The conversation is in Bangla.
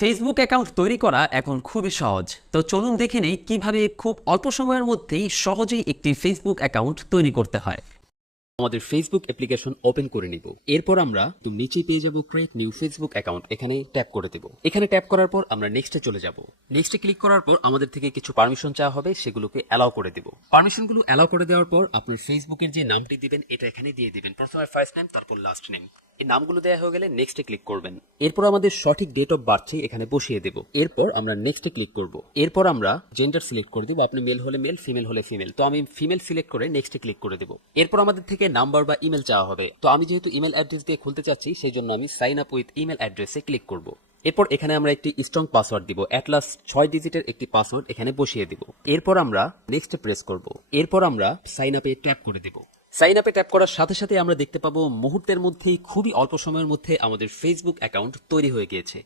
ফেসবুক অ্যাকাউন্ট তৈরি করা এখন খুবই সহজ। তো চলুন দেখে নেই কিভাবে খুব অল্প সময়ের মধ্যেই সহজেই একটি ফেসবুক অ্যাকাউন্ট তৈরি করতে হয়। আমাদের ফেসবুক অ্যাপ্লিকেশন ওপেন করে নিব। এরপর আমরা নিচেই পেয়ে যাব ক্রিয়েট নিউ ফেসবুক অ্যাকাউন্ট, এখানে ট্যাপ করে দেব। এখানে ট্যাপ করার পর আমরা নেক্সটে চলে যাব। নেক্সটে ক্লিক করার পর আমাদের থেকে কিছু পারমিশন চাওয়া হবে, সেগুলোকে অ্যালাউ করে দেব। পারমিশনগুলো অ্যালাউ করে দেওয়ার পর আপনার ফেসবুকের যে নামটি দিবেন এটা এখানে দিয়ে দিবেন, প্রথমে ফার্স্ট নেম তারপর লাস্ট নেম। এই নামগুলো দেওয়া হয়ে গেলে নেক্সটে ক্লিক করবেন। এরপর আমাদের সঠিক ডেট অফ বার্থ এখানে বসিয়ে দেব। এরপর আমরা নেক্সটে ক্লিক করব। এরপর আমরা জেন্ডার সিলেক্ট করে দেব, আপনি মেল হলে মেল, ফিমেল হলে ফিমেল। তো আমি ফিমেল সিলেক্ট করে নেক্সটে ক্লিক করে দেব। এরপর আমাদের থেকে নাম্বার বা ইমেল চাওয়া হবে। তো আমি যেহেতু ইমেল অ্যাড্রেস দিয়ে খুলতে চাচ্ছি সেই জন্য আমি সাইন আপ উইথ ইমেল অ্যাড্রেসে ক্লিক করব। এরপর এখানে আমরা একটি স্ট্রং পাসওয়ার্ড দিব, লাস্ট 6 ডিজিটের একটি পাসওয়ার্ড এখানে বসিয়ে দিব। এরপর আমরা নেক্সট প্রেস করব। এরপর আমরা সাইন আপে ট্যাপ করে দেব। সাইন আপে ট্যাপ করার সাথে সাথে আমরা দেখতে পাবো মুহূর্তের মধ্যেই, খুবই অল্প সময়ের মধ্যে আমাদের ফেসবুক অ্যাকাউন্ট তৈরি হয়ে গিয়েছে।